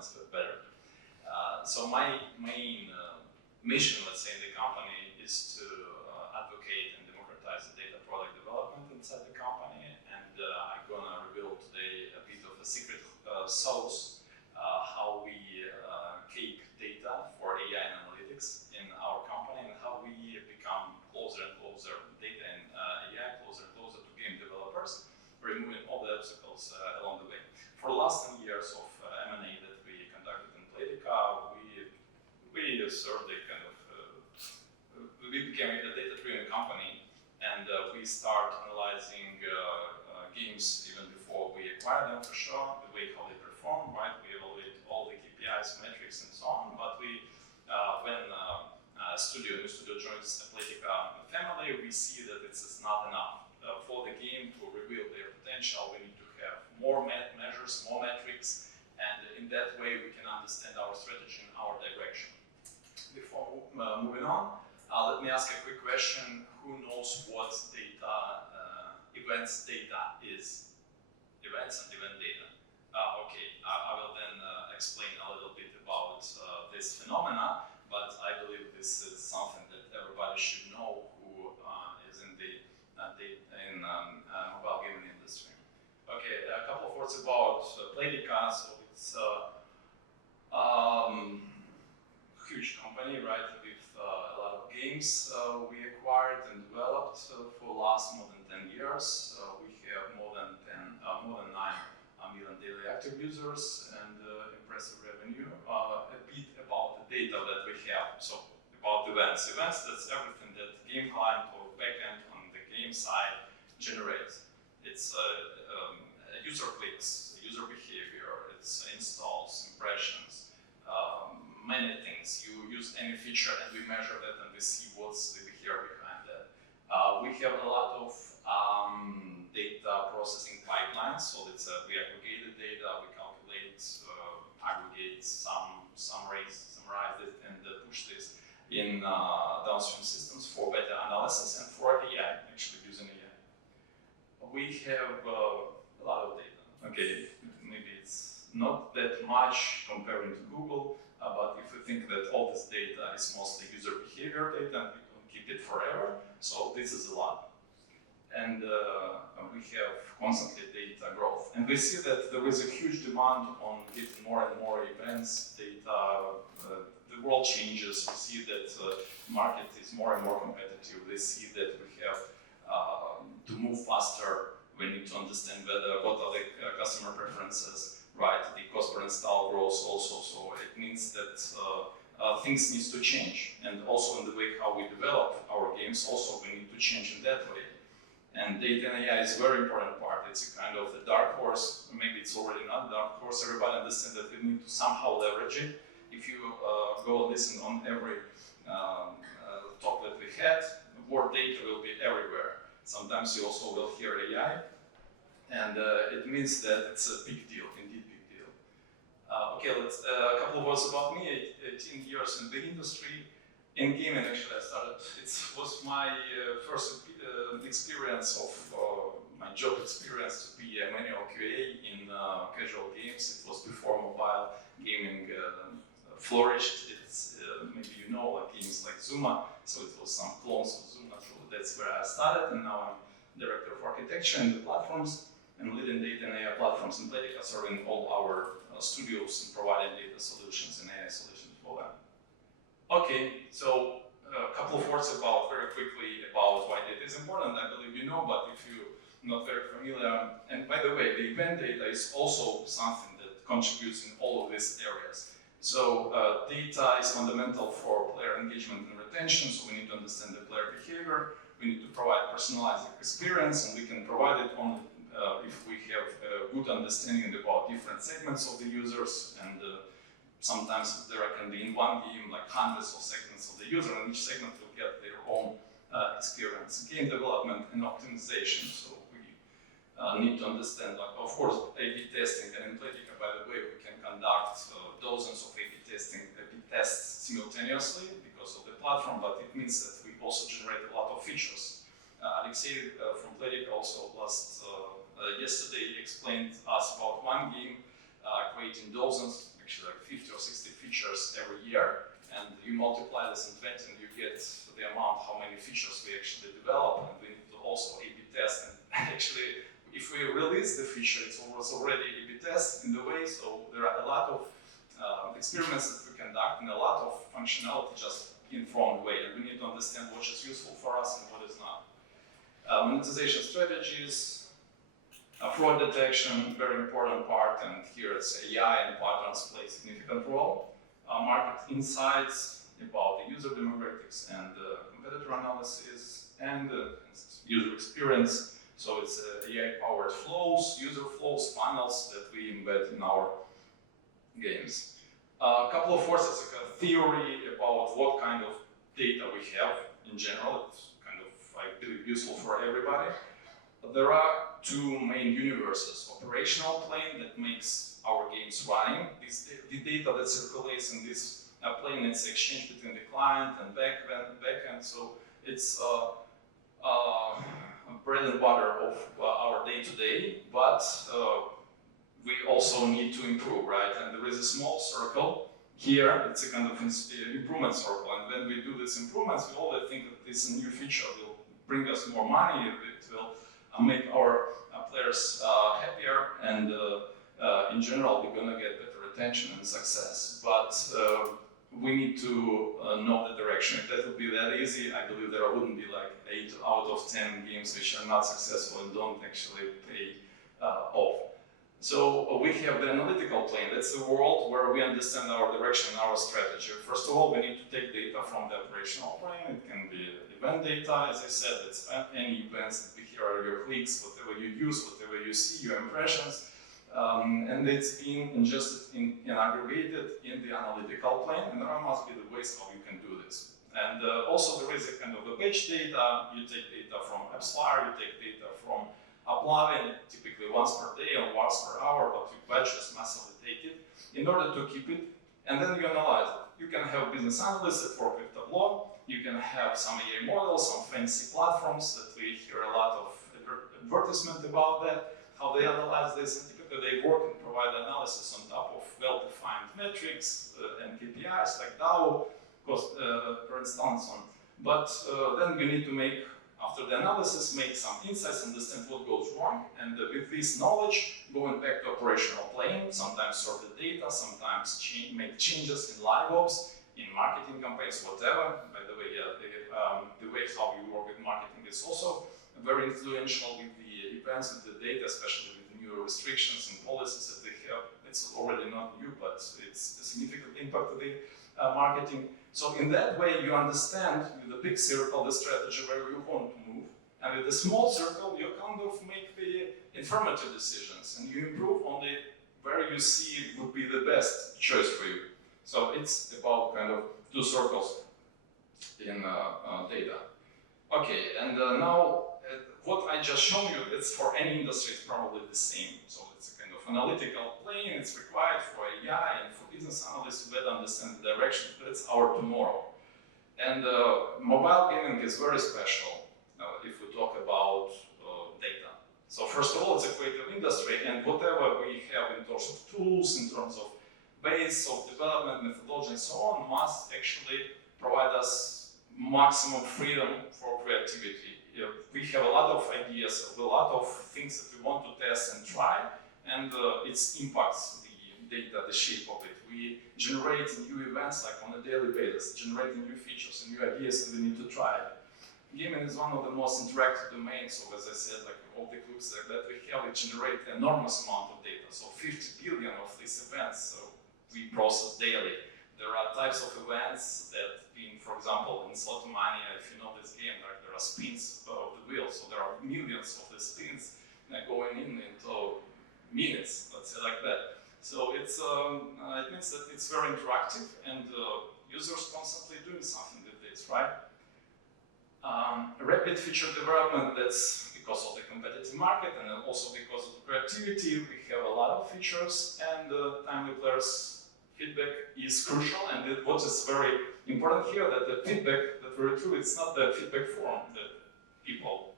it's better. So my main mission, let's say, in the company is to advocate and democratize the data product development inside the company. And I'm gonna reveal today a bit of a secret sauce how we keep data for AI and analytics in our company, and how we become closer and closer data and AI, closer and closer to game developers, removing all the obstacles along the way. For the last 10 years of M&A that we conducted in Playtica, we served a kind of, we became a data-driven company, and we start analyzing games even before we acquire them, for sure, the way how they perform, right? We evaluate all the KPIs, metrics, and so on, but we, when a new studio joins the Playtica family, we see that it's not enough. For the game to reveal their potential, we need to have more measures, more metrics, and in that way we can understand our strategy and our direction. Before moving on, let me ask a quick question. Who knows what data, events data is? Events and event data. Okay, I will then explain a little bit about this phenomena, but I believe this is something that everybody should know who is in the mobile gaming industry. Okay, a couple of words about Playtica. So it's huge company, right, with a lot of games we acquired and developed for the last more than 10 years. We have more than 9 million daily active users and impressive revenue. A bit about the data that we have. So about events. Events, that's everything that game client or backend on the game side generates. It's user clicks, user behavior, it's installs, impressions, many things. You use any feature and we measure that and we see what's the behavior behind that. We have a lot of data processing pipelines, so it's we aggregate the data, we calculate, aggregate, summarize it, and push this in downstream systems for better analysis and for AI, actually using AI. We have a lot of data. Okay, maybe it's not that much comparing to Google, but if we think that all this data is mostly user behavior data and we don't keep it forever, so this is a lot. And we have constantly data growth. And we see that there is a huge demand on getting more and more events, data. The world changes. We see that the market is more and more competitive. We see that we have to move faster. We need to understand better what are the customer preferences, right? The cost per install grows also. So it means that things need to change. And also in the way how we develop our games, also we need to change in that way. And data and AI is a very important part. It's a kind of the dark horse. Maybe it's already not a dark horse. Everybody understands that we need to somehow leverage it. If you go listen on every talk that we had, word data will be everywhere. Sometimes you also will hear AI. And it means that it's a big deal, indeed big deal. Okay, let's a couple of words about me. 18 years in the industry. In gaming, actually, I started. It was my first experience of my job experience to be a manual QA in casual games. It was before mobile gaming flourished. It's maybe you know like games like Zuma, so it was some clones of Zuma. So that's where I started, and now I'm director of architecture in the platforms and leading data and AI platforms in Playtica, serving all our studios and providing data solutions and AI solutions for them. Okay, so a couple of words about, very quickly, about why data is important. I believe you know, but if you're not very familiar, and by the way, the event data is also something that contributes in all of these areas. So data is fundamental for player engagement and retention, so we need to understand the player behavior. We need to provide personalized experience, and we can provide it only if we have a good understanding about different segments of the users, and sometimes there can be in one game like hundreds of segments of the user, and each segment will get their own experience. Game development and optimization. So we need to understand, like, of course, A/B testing. And in Playtica, by the way, we can conduct dozens of A/B tests simultaneously because of the platform, but it means that we also generate a lot of features. Alexey from Playtica also yesterday explained us about one game creating dozens. actually like 50 or 60 features every year, and you multiply this in 20 and you get the amount how many features we actually develop, and we need to also A/B test. And actually, if we release the feature, it was already A/B test in the way, so there are a lot of experiments that we conduct and a lot of functionality just informed way, and we need to understand what is useful for us and what is not. Monetization strategies, fraud detection, very important part, and here it's AI and patterns play a significant role. Market insights about the user demographics and competitor analysis and user experience. So it's AI-powered flows, user flows, funnels that we embed in our games. A couple of forces, like a theory about what kind of data we have in general. It's kind of, I believe, useful for everybody. But there are two main universes. Operational plane that makes our games running. The data that circulates in this plane, it's exchanged between the client and backend. So it's bread and butter of our day-to-day, but we also need to improve, right? And there is a small circle here, it's a kind of improvement circle, and when we do these improvements, we always think that this new feature will bring us more money, it will make our players happier, and in general, we're gonna get better retention and success, but we need to know the direction. If that would be that easy, I believe there wouldn't be like 8 out of 10 games which are not successful and don't actually pay off. So we have the analytical plane. That's the world where we understand our direction and our strategy. First of all, we need to take data from the operational plane. It can be event data, as I said, it's any events that we hear are your clicks, whatever you use, whatever you see, your impressions. And it's being ingested and aggregated in the analytical plane, and there must be the ways how you can do this. And also there is a kind of a batch data. You take data from AppsFlyer, you take data from Oleh, typically once per day or once per hour, but you batch just massively take it in order to keep it, and then you analyze it. You can have business analysts that work with Tableau, you can have some AI models, some fancy platforms that we hear a lot of advertisement about that, how they analyze this, and typically they work and provide analysis on top of well-defined metrics and KPIs like DAO, cost per instance. But then you need to make, after the analysis, make some insights, understand what goes wrong, and with this knowledge, going back to operational plane, sometimes sort the data, sometimes make changes in live ops, in marketing campaigns, whatever. By the way, the way how we work with marketing is also very influential with the events, with the data, especially with new restrictions and policies that they have. It's already not new, but it's a significant impact of the marketing. So in that way, you understand with the big circle the strategy where you want to move, and with the small circle, you kind of make the informative decisions, and you improve on the where you see it would be the best choice for you. So it's about kind of two circles in data. Okay, and now what I just shown you, it's for any industry, it's probably the same. So it's a kind of analytical plane, it's required for AI and for business analysts to better understand the direction, but it's our tomorrow. And mobile gaming is very special if we talk about data. So first of all, it's a creative industry, and whatever we have in terms of tools, in terms of ways of development, methodology, and so on, must actually provide us maximum freedom for creativity. We have a lot of ideas, a lot of things that we want to test and try, and it impacts the data, the shape of it. We generate new events like on a daily basis, generating new features and new ideas, and we need to try it. Gaming is one of the most interactive domains, so as I said, like all the groups that we have, it generates an enormous amount of data. So 50 billion of these events so we process daily. There are types of events that, for example, in Slotomania, if you know this game, like there are spins of the wheel, so there are millions of the spins going into minutes, let's say like that. So it's it means that it's very interactive, and users constantly doing something with this, right? Rapid feature development, that's because of the competitive market, and then also because of the creativity. We have a lot of features, and timely players' feedback is crucial, and what is very important here, that the feedback that we retrieve, it's not the feedback form that people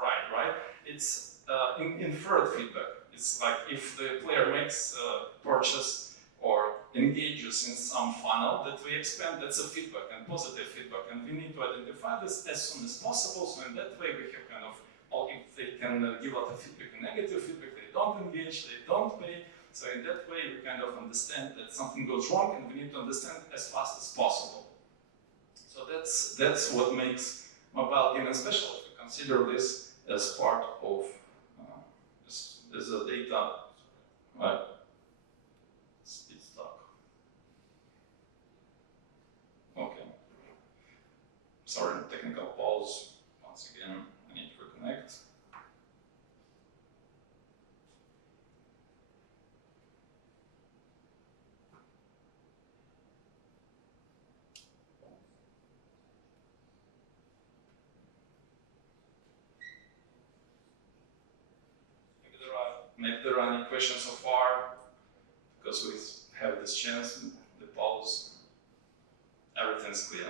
write, right? It's inferred feedback. It's like if the player makes a purchase or engages in some funnel that we expand, that's a feedback and positive feedback, and we need to identify this as soon as possible, so in that way we have kind of, or if they can give us a feedback, a negative feedback, they don't engage, they don't pay, so in that way we kind of understand that something goes wrong and we need to understand as fast as possible. So that's what makes mobile gaming special, if you consider this as part of, as a data, right? It's stuck. Okay. Sorry, technical pause. Once again, I need to reconnect. Maybe there are any questions so far, because we have this chance, the pause, everything's clear.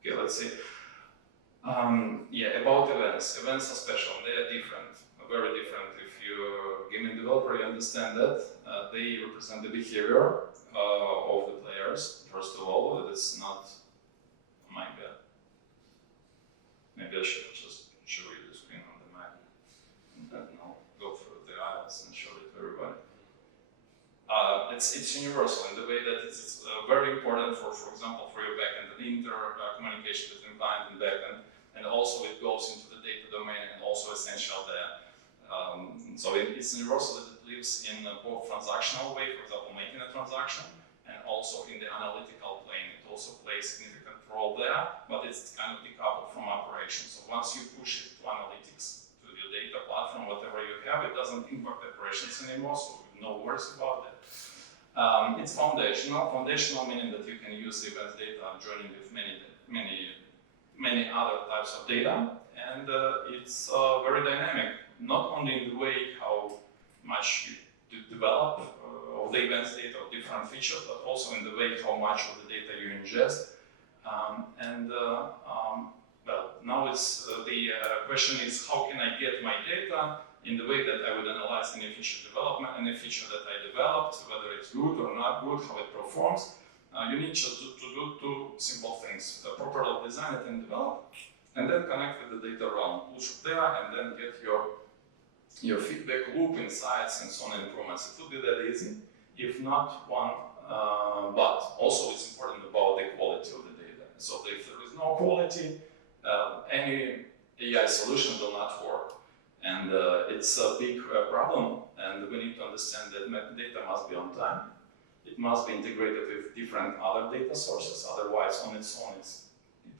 Okay, let's see. Yeah, about events. Events are special, they are different, very different. If you're a gaming developer, you understand that. They represent the behavior of the players, first of all. It's not, oh my god. Maybe I should just show you the screen on the Mac. And then I'll go through the aisles and show it to everybody. It's universal in the way that it's very important for example, for your backend and communication between client and backend, and also it goes into the data domain and also essential there. So it's universal that it lives in both transactional way, for example, making a transaction, and also in the analytical plane. It also plays a significant role there, but it's kind of decoupled from operations. So once you push it to analytics, to your data platform, whatever you have, it doesn't impact operations anymore, so no worries about it. It's foundational. Foundational meaning that you can use event data joining with many other types of data, and it's very dynamic. Not only in the way how much you develop of the events data of different features, but also in the way how much of the data you ingest. Well, now it's the question is how can I get my data in the way that I would analyze any feature development, any feature that I developed, whether it's good or not good, how it performs. You need just to do two simple things: properly design it and develop, and then connect with the data realm, push it there, and then get your feedback loop, insights, and so on, improvements. It would be that easy, if not one. But also it's important about the quality of the data. So if there is no quality, any AI solution will not work. And it's a big problem, and we need to understand that data must be on time. It must be integrated with different other data sources, otherwise on its own it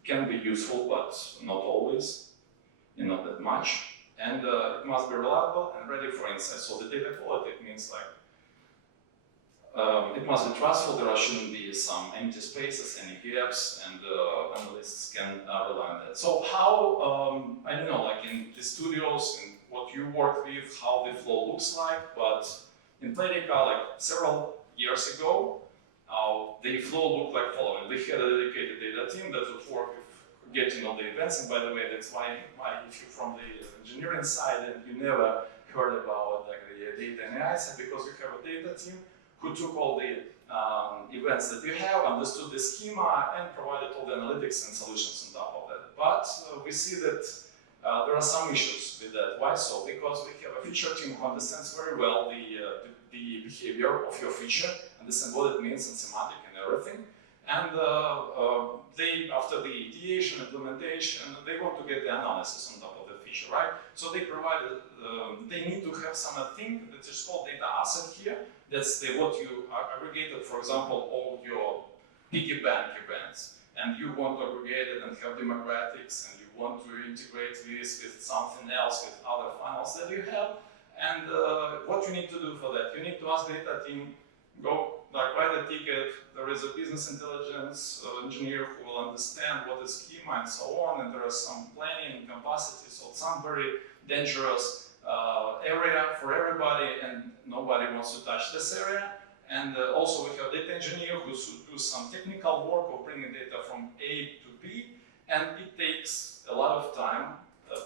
can be useful, but not always, not that much. And it must be reliable and ready for insight. So the data quality, it means like, it must be trustful, there shouldn't be some empty spaces, any gaps, and analysts can rely on that. So how, I don't know, like in the studios and what you work with, how the flow looks like, but in Playtica, like several years ago, the flow looked like following. We had a dedicated data team that would work with getting all the events, and by the way, that's why if you're from the engineering side and you never heard about like the data and AI side, because you have a data team who took all the events that you have, understood the schema, and provided all the analytics and solutions on top of that. But we see that there are some issues with that. Why so? Because we have a feature team who understands very well the behavior of your feature, understand what it means and semantic and everything. And they, after the ideation, implementation, they want to get the analysis on top of the feature, right? So they provide, they need to have something that is called data asset here. That's what you aggregated, for example, all your piggy bank events, and you want to aggregate it and have demographics, and you want to integrate this with something else, with other funnels that you have. And what you need to do for that, you need to ask data team, go write a ticket. There is a business intelligence engineer who will understand what is schema and so on, and there is some planning capacity, so some very dangerous area for everybody, and nobody wants to touch this area. And also we have data engineer who should do some technical work of bringing data from A to B, and it takes a lot of time.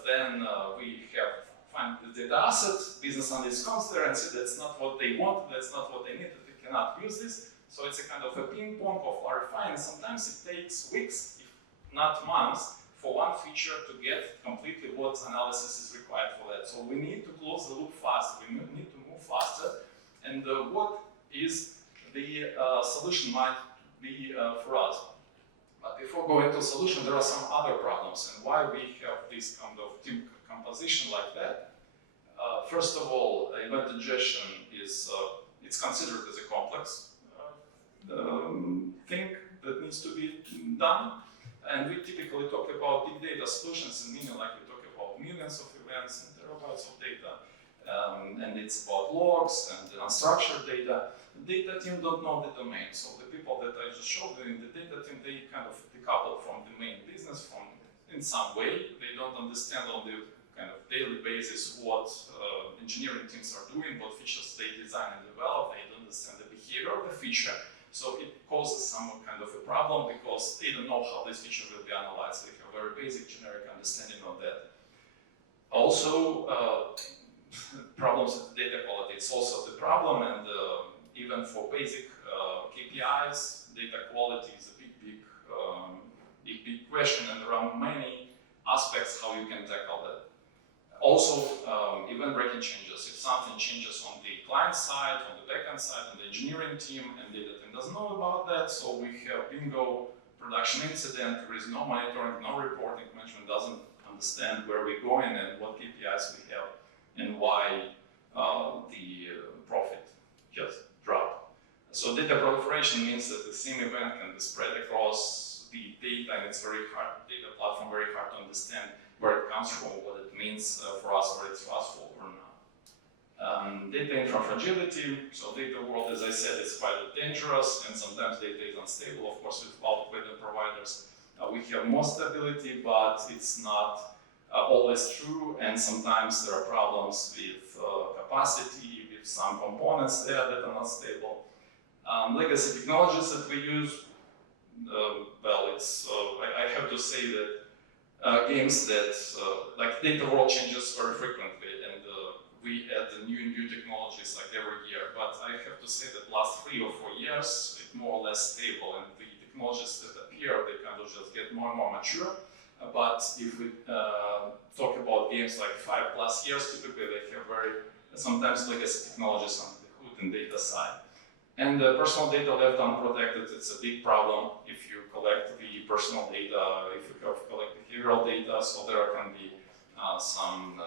Then we have find the data asset, business analyst comes there and says that's not what they want, that's not what they need, that they cannot use this. So it's a kind of a ping pong of clarifying. Sometimes it takes weeks, if not months, for one feature to get completely what analysis is required for that. So we need to close the loop fast, we need to move faster. And what is the solution might be for us. But before going to solution, there are some other problems, and why we have this kind of team composition like that. First of all, event ingestion is it's considered as a complex thing that needs to be done, and we typically talk about big data solutions, and meaning like we talk about millions of events and terabytes of data, and it's about logs and unstructured data. The data team don't know the domain, so the people that I just showed you in the data team, they kind of decouple from the main business in some way. They don't understand on the kind of daily basis what engineering teams are doing, what features they design and develop. They don't understand the behavior of the feature, so it causes some kind of a problem because they don't know how this feature will be analyzed. They have a very basic generic understanding of that. Also, problems with data quality, it's also the problem, and even for basic KPIs, data quality is a big question, and there are many aspects how you can tackle that. Also, event breaking changes. If something changes on the client side, on the backend side, on the engineering team, and data team doesn't know about that, so we have bingo, production incident, there is no monitoring, no reporting, management doesn't understand where we're going and what KPIs we have, and why the profit just dropped. So data proliferation means that the same event can be spread across the data, and it's very hard, data platform, very hard to understand where it comes from, what it means for us, whether it's useful or not. Data infra fragility, so data world, as I said, is quite dangerous, and sometimes data is unstable. Of course, with cloud providers, we have more stability, but it's not always true, and sometimes there are problems with capacity, with some components there that are not stable. Legacy technologies that we use, well, it's I have to say that games that like data world changes very frequently, and we add the new technologies like every year. But I have to say that last 3 or 4 years, it's more or less stable, and the technologies that appear, they kind of just get more and more mature. But if we talk about games like 5+ years, typically they have very sometimes legacy technologies on the hood and data side. And personal data left unprotected, it's a big problem if you collect the personal data, if you collect behavioral data, so there can be some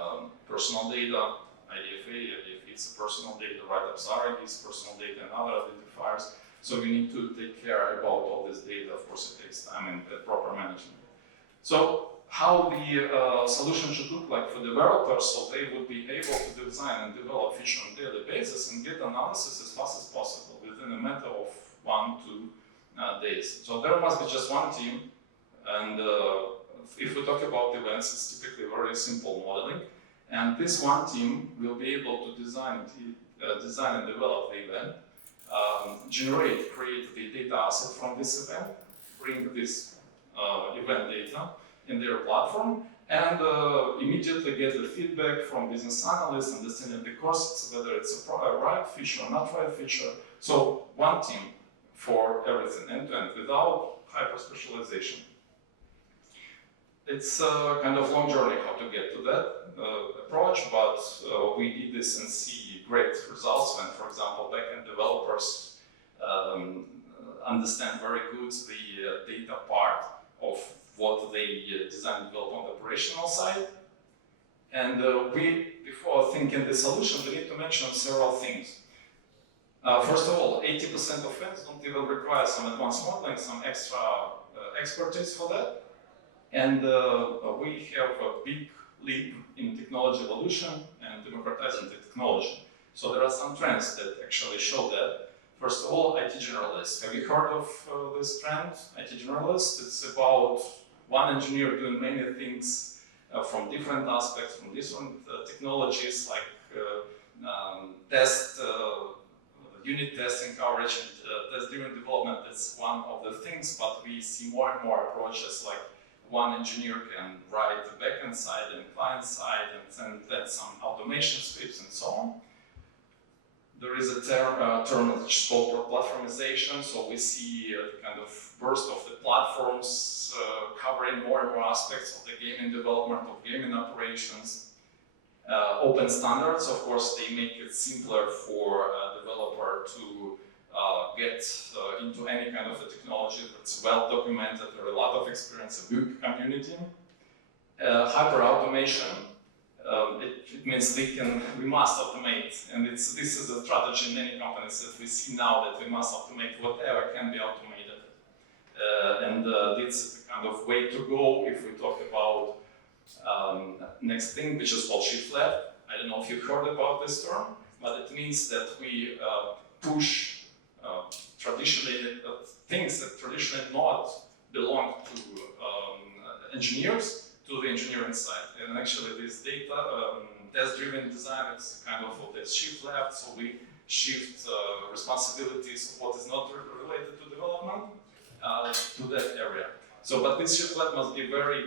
personal data, IDFA is a personal data, write-ups are is personal data, and other identifiers. So you need to take care about all this data. Of course, it takes time and proper management. So how the solution should look like for developers, so they would be able to design and develop feature on a daily basis and get analysis as fast as possible within a matter of 1-2 days. So there must be just one team, and if we talk about events, it's typically very simple modeling, and this one team will be able to design and develop the event, create the data asset from this event, bring this event data in their platform, and immediately get the feedback from business analysts, understanding the costs, whether it's a right feature or not right feature. So one team for everything, end-to-end, without hyper-specialization. It's a kind of long journey how to get to that approach, but we did this and see great results when, for example, backend developers understand very good the data part of what they design and develop on the operational side. And before thinking the solution, we need to mention several things. First of all, 80% of things don't even require some advanced modeling, some extra expertise for that. And we have a big leap in technology evolution and democratizing the technology. So there are some trends that actually show that. First of all, IT generalists. Have you heard of this trend, IT generalist? It's about one engineer doing many things from different aspects, from different technologies like unit testing coverage and test-driven development. That's one of the things, but we see more and more approaches like one engineer can write the backend side and client side and then some automation scripts and so on. There is a term which is called platformization, so we see a kind of burst of the platforms covering more and more aspects of the gaming development, of gaming operations. Open standards, of course, they make it simpler for a developer to get into any kind of a technology that's well documented, there are a lot of experience, a big community. Hyper automation, it means we must automate, and this is a strategy in many companies that we see now, that we must automate whatever can be automated. This is the kind of way to go if we talk about next thing, which is called shift left. I don't know if you've heard about this term, but it means that we push traditionally things that traditionally not belong to engineers to the engineering side. And actually this data test-driven design is kind of this shift left, so we shift responsibilities of what is not related to development to that area. So, but this shift left must be very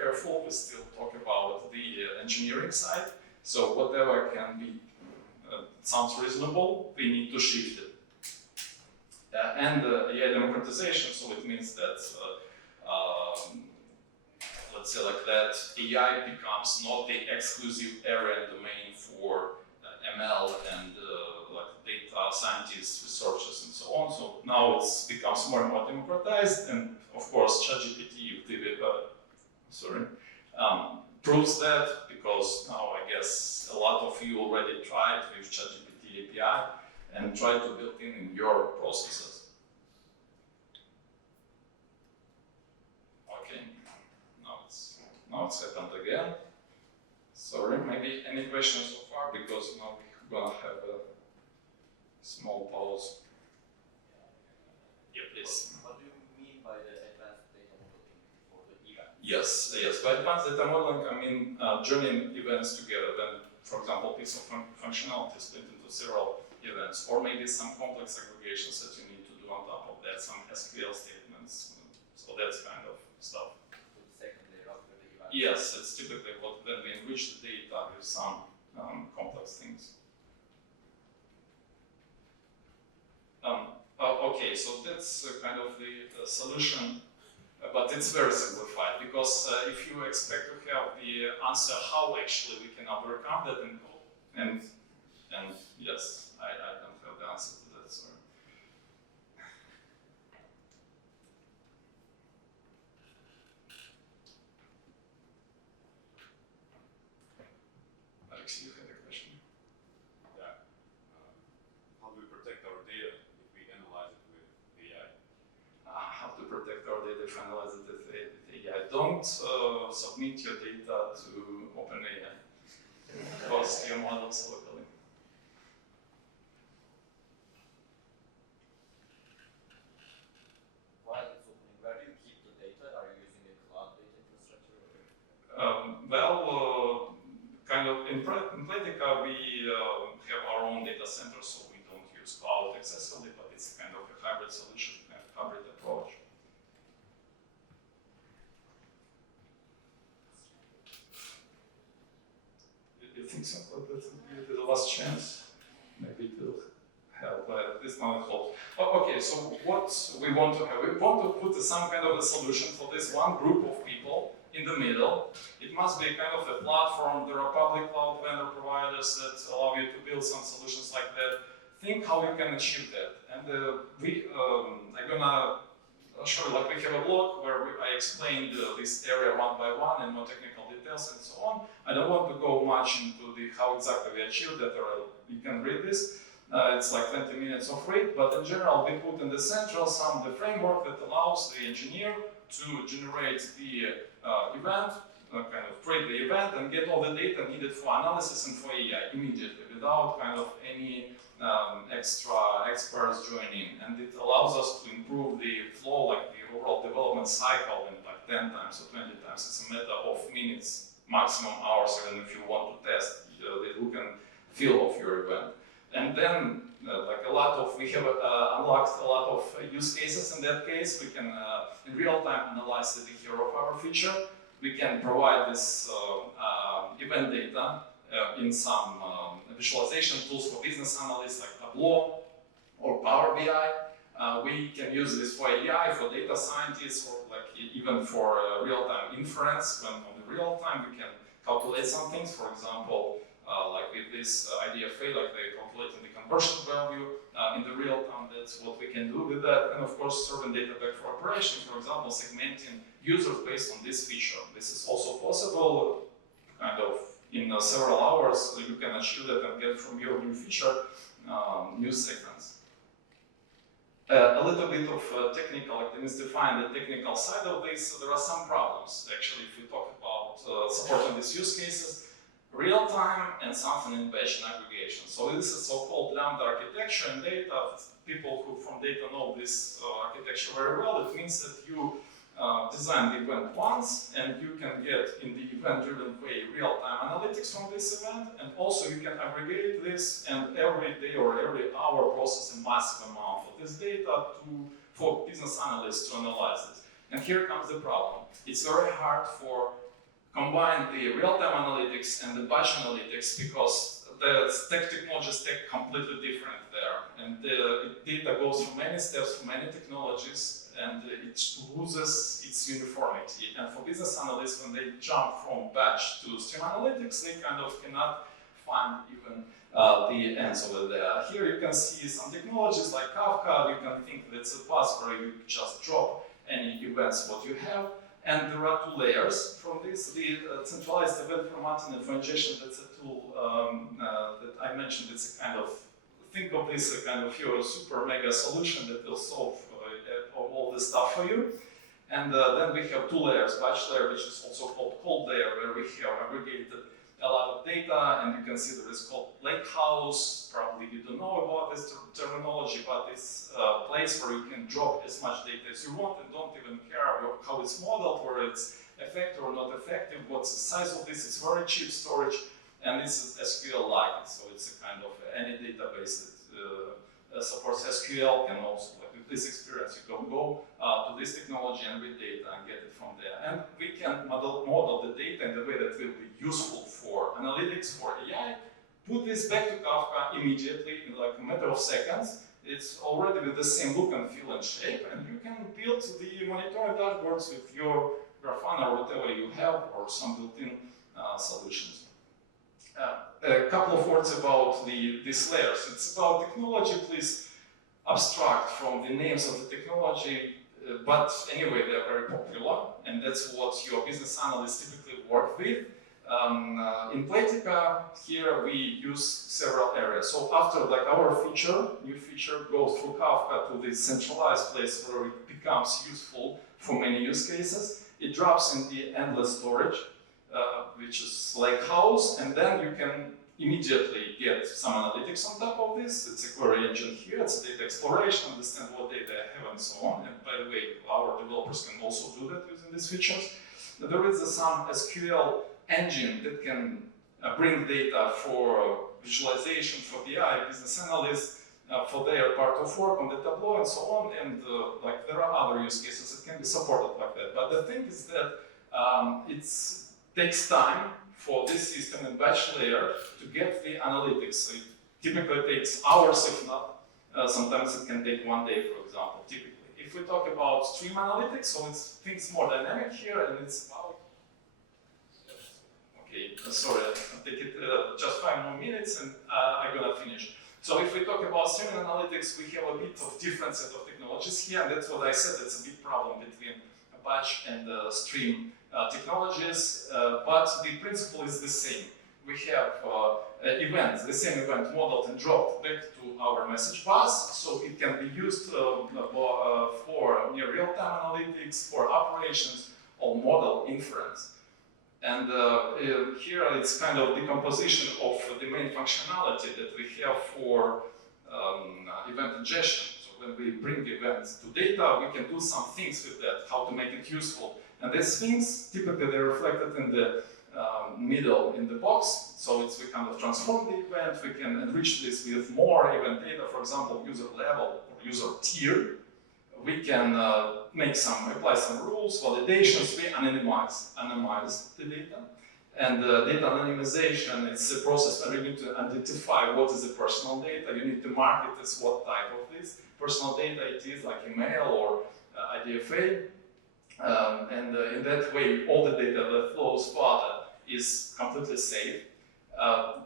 careful. We still talk about the engineering side. So whatever can be sounds reasonable, we need to shift it. And AI democratization, so it means that let's say like that, AI becomes not the exclusive area and domain for ML and like data scientists, researchers, and so on. So now it becomes more and more democratized, and of course, ChatGPT proves that, because now I guess a lot of you already tried with ChatGPT API and try to build in your processes. Okay, now it's happened again. Sorry, maybe any questions so far, because now we're gonna have a small pause. Yeah, please. What do you mean by the advanced data modeling for the event? Yes. By advanced data modeling, I mean joining events together. Then, for example, piece of functionality split into several events, or maybe some complex aggregations that you need to do on top of that, some SQL statements. So that's kind of stuff. So the second layer after the event? Yes, it's typically what then we enrich the data with some complex things. Okay, so that's kind of the solution, but it's very simplified, because if you expect to have the answer how actually we can overcome that and yes, I don't have the answer to that, sorry. Alex, you had a question? Yeah. How do we protect our data if we analyze it with AI? How to protect our data if we analyze it with AI? Don't submit your data to OpenAI. Host your models locally. While it's opening, where do you keep the data? Are you using a cloud data infrastructure? Kind of in Playtica, we have our own data center, so we don't use cloud excessively, but it's kind of a hybrid solution, a hybrid approach. You think so? That would be the last chance, maybe to help. This now it holds. Okay, so what we want to have, we want to put some kind of a solution for this one group of people in the middle. It must be kind of a platform. There are public cloud vendor providers that allow you to build some solutions like that. Think how you can achieve that. And I'm gonna show you, like we have a blog where I explained this area one by one in more technical detail. details and so on. I don't want to go much into how exactly we achieved that, or you can read this. It's like 20 minutes of read, but in general, we put in the central the framework that allows the engineer to generate the event, kind of create the event and get all the data needed for analysis and for AI immediately without kind of any extra experts joining. And it allows us to improve the flow, like the overall development cycle in like 10 times or 20 times. It's a matter of minutes, maximum hours, even if you want to test the look and feel of your event. And then, we have unlocked a lot of use cases in that case. We can, in real time, analyze the behavior of our feature. We can provide this event data in some visualization tools for business analysts like Tableau or Power BI. We can use this for AI, for data scientists, or even for real-time inference. When on the real time, we can calculate some things. For example, like with this IDFA, like they calculating the conversion value in the real time. That's what we can do with that. And of course, serving data back for operation. For example, segmenting users based on this feature. This is also possible, kind of in several hours. You can achieve that and get from your new feature new segments. A little bit of technical, demystifying the technical side of this. So there are some problems actually if we talk about supporting these use cases. Real time and something in batch and aggregation. So this is so-called lambda architecture in data. People who from data know this architecture very well. It means that you design the event once, and you can get in the event-driven way real-time analytics from this event, and also you can aggregate this and every day or every hour process a massive amount of this data for business analysts to analyze this. And here comes the problem. It's very hard for combine the real-time analytics and the batch analytics because the tech technologies take completely different there. And the data goes through many steps, through many technologies, and it loses its uniformity. And for business analysts, when they jump from batch to stream analytics, they kind of cannot find even the ends over there. Here you can see some technologies like Kafka. You can think that's a path where you just drop any events what you have. And there are two layers from this. The centralized event formatting and for ingestion, that's a tool that I mentioned. It's a kind of, think of this a kind of your super mega solution that will solve all this stuff for you. And then we have two layers, batch layer, which is also called cold layer, where we have aggregated a lot of data, and you can see there is called lakehouse. Probably you don't know about this terminology, but it's a place where you can drop as much data as you want and don't even care how it's modeled, whether it's effective or not effective, what's the size of this. It's very cheap storage, and this is SQL-like, so it's a kind of any database that supports SQL can also, like with this experience, you can go to this technology and read data and get it from there. And we can model the data in the way that will be useful for analytics, for AI, put this back to Kafka immediately in like a matter of seconds. It's already with the same look and feel and shape, and you can build the monitoring dashboards with your Grafana or whatever you have, or some built-in solutions. A couple of words about these layers. It's about technology. Please abstract from the names of the technology, but anyway, they're very popular, and that's what your business analysts typically work with. In Playtika, here we use several areas. So after like our new feature goes through Kafka to the centralized place where it becomes useful for many use cases, it drops in the endless storage, which is Lakehouse, and then you can immediately get some analytics on top of this. It's a query engine here, it's data exploration, understand what data I have and so on. And by the way, our developers can also do that using these features. There is some SQL engine that can bring data for visualization, for BI, business analysts, for their part of work on the Tableau and so on. And like there are other use cases that can be supported like that. But the thing is that it takes time for this system and batch layer to get the analytics. So it typically takes hours, if not, sometimes it can take 1 day, for example, typically. If we talk about stream analytics, so it's things more dynamic here, and it's about, okay, sorry, I'll take it just 5 more minutes, and I'm gonna finish. So if we talk about streaming analytics, we have a bit of different set of technologies here, and that's what I said, that's a big problem between batch and stream technologies, but the principle is the same. We have events, the same event modeled and dropped back to our message bus, so it can be used for near real-time analytics, for operations, or model inference. And here it's kind of decomposition of the main functionality that we have for event ingestion. So when we bring the events to data, we can do some things with that, how to make it useful. And these things, typically they're reflected in the middle in the box. So we kind of transform the event, we can enrich this with more event data, for example, user level or user tier. We can apply some rules, validations, we anonymize the data. And data anonymization, it's a process where you need to identify what is the personal data. You need to mark it as what type of this personal data it is, like email or IDFA. In that way, all the data that flows further is completely safe.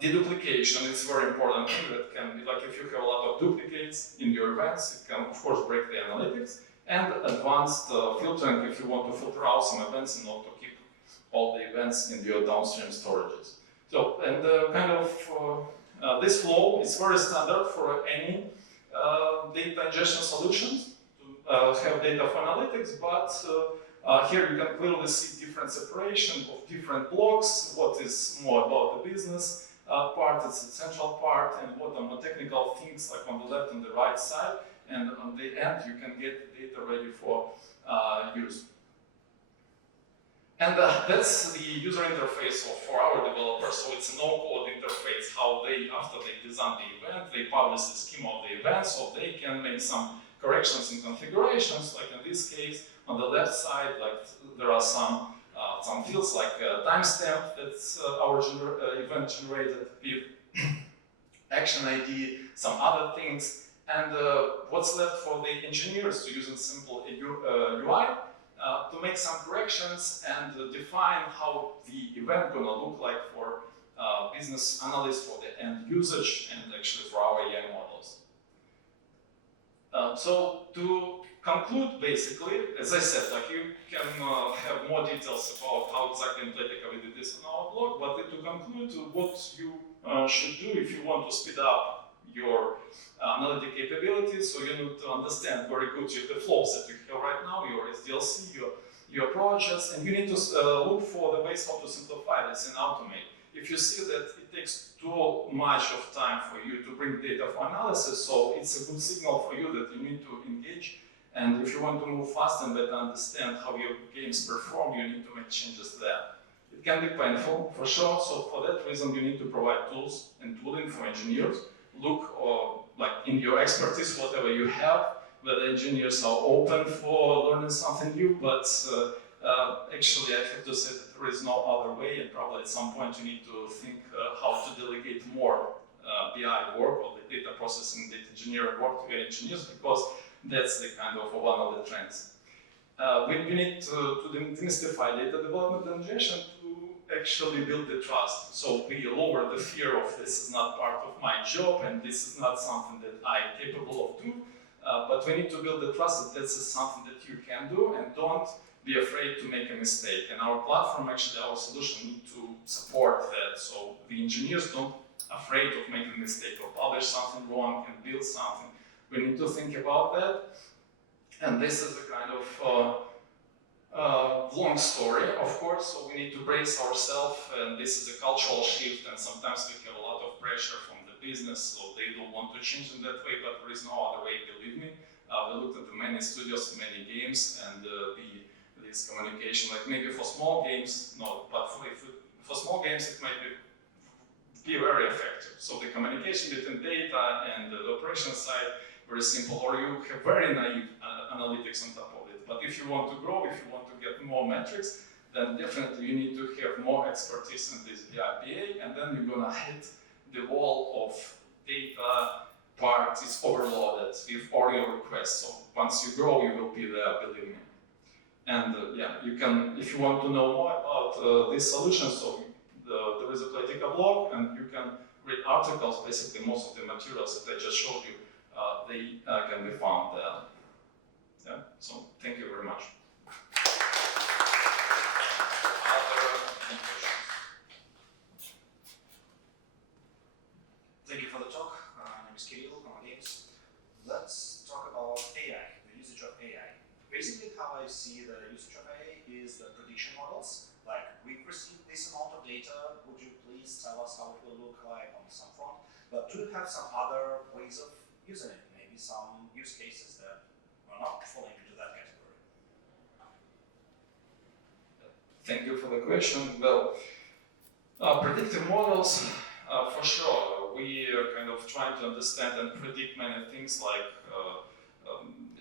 Deduplication is a very important thing that can be, like if you have a lot of duplicates in your events, it can of course break the analytics. And advanced filtering if you want to filter out some events in order to keep all the events in your downstream storages. So, and this flow is very standard for any data ingestion solutions to have data for analytics, but here you can clearly see different separation of different blocks, what is more about the business part, it's the central part, and what are the technical things like on the left and the right side, and on the end you can get the data ready for use. And that's the user interface for our developers, so it's a no-code interface, how they, after they design the event, they publish the schema of the event, so they can make some corrections in configurations, like in this case, on the left side, like there are some fields like timestamp that's our event generated with action ID, some other things, and what's left for the engineers to use a simple UI to make some corrections and define how the event gonna look like for business analysts, for the end usage, and actually for our AI models. So to conclude, basically, as I said, like you can have more details about how exactly in Playtika we did this on our blog, but to conclude, what you should do if you want to speed up your analytic capabilities, so you need to understand very good the flows that you have right now, your SDLC, your approaches, and you need to look for the ways how to simplify this and automate. If you see that it takes too much of time for you to bring data for analysis, so it's a good signal for you that you need to engage. And if you want to move fast and better understand how your games perform, you need to make changes there. It can be painful, for sure, so for that reason you need to provide tools and tooling for engineers. Look, like in your expertise, whatever you have, whether engineers are open for learning something new, but actually I have to say that there is no other way, and probably at some point you need to think how to delegate more BI work or the data processing, data engineering work to your engineers, because that's the kind of one of the trends. We need to demystify data development and ingestion to actually build the trust. So we lower the fear of this is not part of my job and this is not something that I'm capable of doing. But we need to build the trust that this is something that you can do, and don't be afraid to make a mistake. And our platform, actually our solution, need to support that. So the engineers don't afraid of making a mistake or publish something wrong and build something. We need to think about that. And this is a kind of long story, of course, so we need to brace ourselves, and this is a cultural shift, and sometimes we have a lot of pressure from the business, so they don't want to change in that way, but there is no other way, believe me. We looked at many studios, many games, and this communication, like maybe for small games, no, but for small games it might be very effective. So the communication between data and the operation side, very simple, or you have very naive analytics on top of it. But if you want to grow, if you want to get more metrics, then definitely you need to have more expertise in this BI, and then you're gonna hit the wall of data part is overloaded with all your requests. So once you grow, you will be there, believe me. And yeah, you can, if you want to know more about this solution, so there is a Playtika blog, and you can read articles. Basically, most of the materials that I just showed you, they can be found there. Yeah. So thank you very much. basically how I see the usage of AI is the prediction models. Like, we've received this amount of data, would you please tell us how it will look like on some front? But do you have some other ways of using it? Maybe some use cases that are not falling into that category? Thank you for the question. Well, predictive models, for sure, we are kind of trying to understand and predict many things like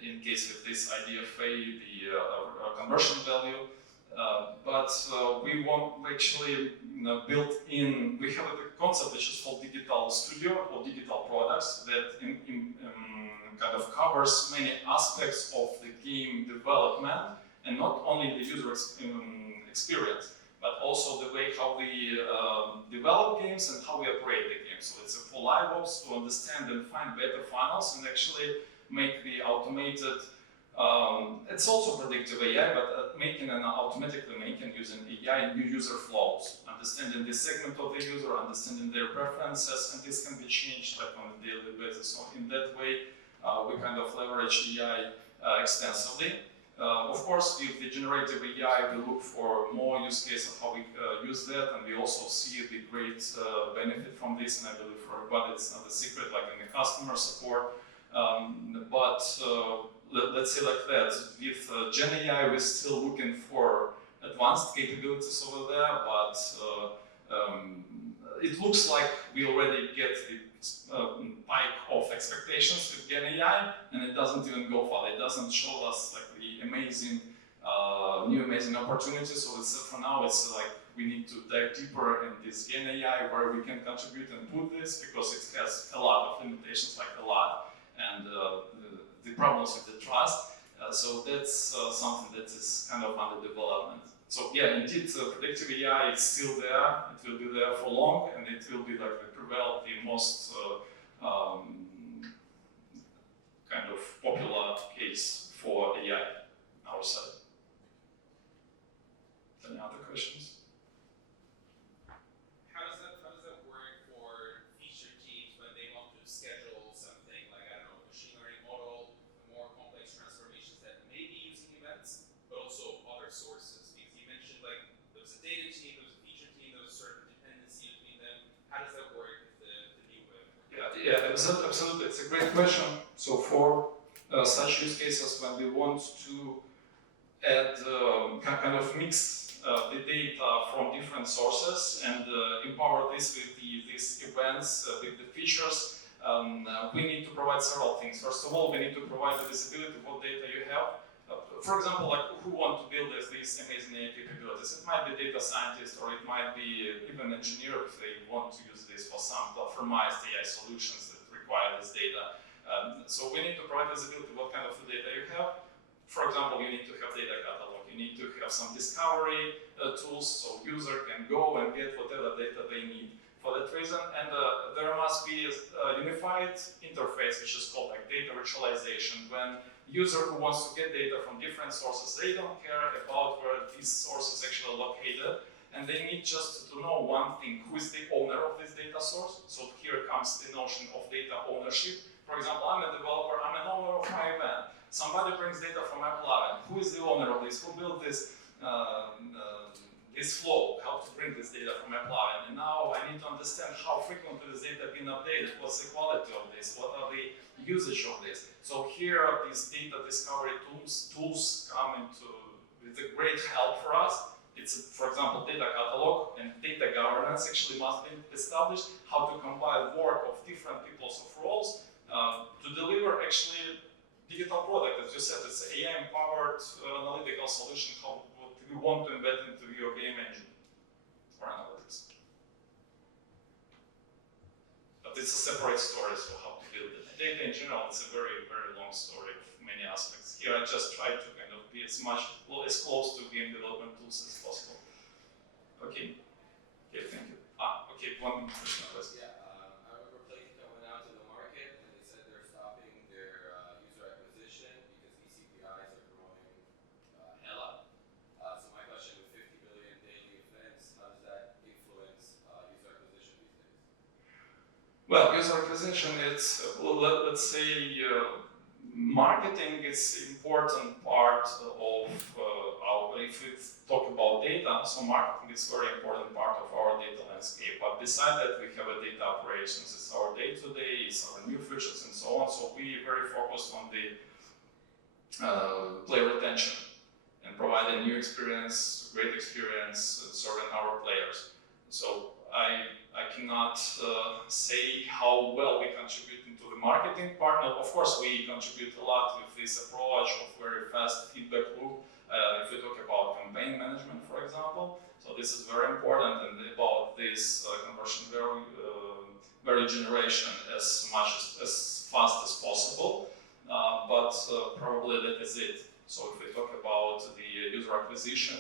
in case of this IDFA, the conversion value, but we want actually built in, we have a concept which is called digital studio or digital products that kind of covers many aspects of the game development and not only the user experience, but also the way how we develop games and how we operate the game. So it's a full live ops to understand and find better funnels and actually make the automated, it's also predictive AI, but making and automatically making using AI new user flows, understanding the segment of the user, understanding their preferences, and this can be changed like on a daily basis. So in that way, we kind of leverage AI extensively. Of course, with the generative AI, we look for more use cases of how we use that, and we also see the great benefit from this, and I believe for everybody it's not a secret, like in the customer support. But let's say like that, with Gen AI, we're still looking for advanced capabilities over there, but it looks like we already get the pike of expectations with Gen AI, and it doesn't even go far. It doesn't show us like the amazing, new amazing opportunities. So it's, for now, it's like we need to dive deeper in this Gen AI where we can contribute and put this because it has a lot of limitations, like a lot, and the problems with the trust. So that's something that is kind of under development. So yeah, indeed, predictive AI is still there. It will be there for long, and it will be like the most kind of popular case for AI our side. Any other questions? How does that work for feature teams when they want to schedule something like, I don't know, machine learning model, more complex transformations that may be using events, but also other sources? Because you mentioned like there was a data team, there was a feature team, there was a certain dependency between them. How does that work with the new way of working? Yeah, absolutely. It's a great question. So for such use cases, when we want to add kind of mix the data from different sources and empower this with these events, with the features, we need to provide several things. First of all, we need to provide the visibility of what data you have. For example, like who want to build these amazing AI capabilities? It might be data scientist, or it might be even engineer if they want to use this for some platformized AI solutions that require this data. So we need to provide visibility what kind of data you have. For example, you need to have data catalog. You need to have some discovery tools so user can go and get whatever data they need for that reason. And there must be a unified interface, which is called like data virtualization. When user who wants to get data from different sources, they don't care about where these sources actually are located, and they need just to know one thing: who is the owner of this data source. So here comes the notion of data ownership. For example, I'm a developer, I'm an owner of my event. Somebody brings data from AppLovin. Who is the owner of this? Who built this this flow? How to bring this data from AppLovin? And now I need to understand how frequently this data being updated. What's the quality of this? What are the usage of this? So here, these data discovery tools come into with a great help for us. It's, for example, data catalog and data governance actually must be established. How to combine work of different people's of roles to deliver actually digital product. As you said, it's an AI-empowered analytical solution. What you want to embed into your game engine for analytics. But it's a separate story, so how to build it. Data in general is a very, very long story of many aspects. Here I just try to kind of be as close to game development tools as possible. Okay. Okay, thank you. Okay, one question, please. Yeah, I remember Playtika went out to the market and they said they're stopping their user acquisition because eCPIs are growing hella. So my question, with 50 billion daily events, how does that influence user acquisition these days? Well, user acquisition, it's, let's say, marketing is important part of if we talk about data, so marketing is very important part of our data landscape. But besides that, we have a data operations. It's our day-to-day, it's our new features and so on. So we very focused on the player retention and provide a new experience, great experience serving our players. So I cannot say how well we contribute into the marketing part. Now, of course, we contribute a lot with this approach of very fast feedback loop. If we talk about campaign management, for example, so this is very important, and about this conversion value generation as fast as possible. But probably that is it. So if we talk about the user acquisition,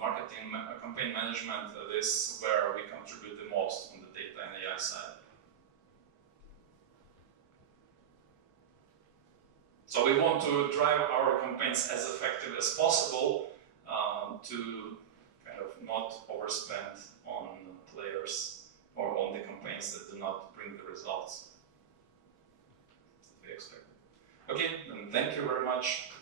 marketing, campaign management, this is where we contribute the most on the data and AI side. So we want to drive our campaigns as effective as possible to kind of not overspend on players or on the campaigns that do not bring the results that we expect. Okay, then thank you very much.